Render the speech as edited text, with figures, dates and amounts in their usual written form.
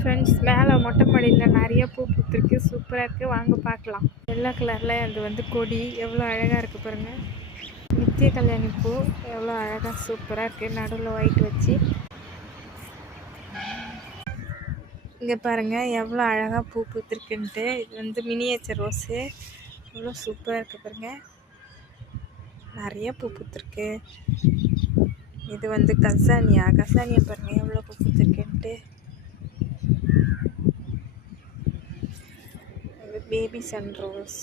Friends, மேலே மொட்டை மாடியில் நிறைய பூ பூத்துருக்கு. சூப்பராக இருக்குது. வாங்க பார்க்கலாம். வெள்ளை கலரில் அது வந்து கொடி எவ்வளோ அழகாக இருக்குது பாருங்கள். நித்திய கல்யாணி பூ எவ்வளோ அழகாக சூப்பராக இருக்குது. நடுவில் ஒயிட் வச்சு இங்கே பாருங்கள் எவ்வளோ அழகாக பூ பூத்துருக்குன்ட்டு. இது வந்து மினியேச்சர் ரோஸு எவ்வளோ சூப்பராக இருக்குது பாருங்கள். நிறைய பூ பூத்துருக்கு. இது வந்து கசானியா பாருங்கள் எவ்வளோ பூ பூத்துருக்குன்ட்டு. Baby Sun rose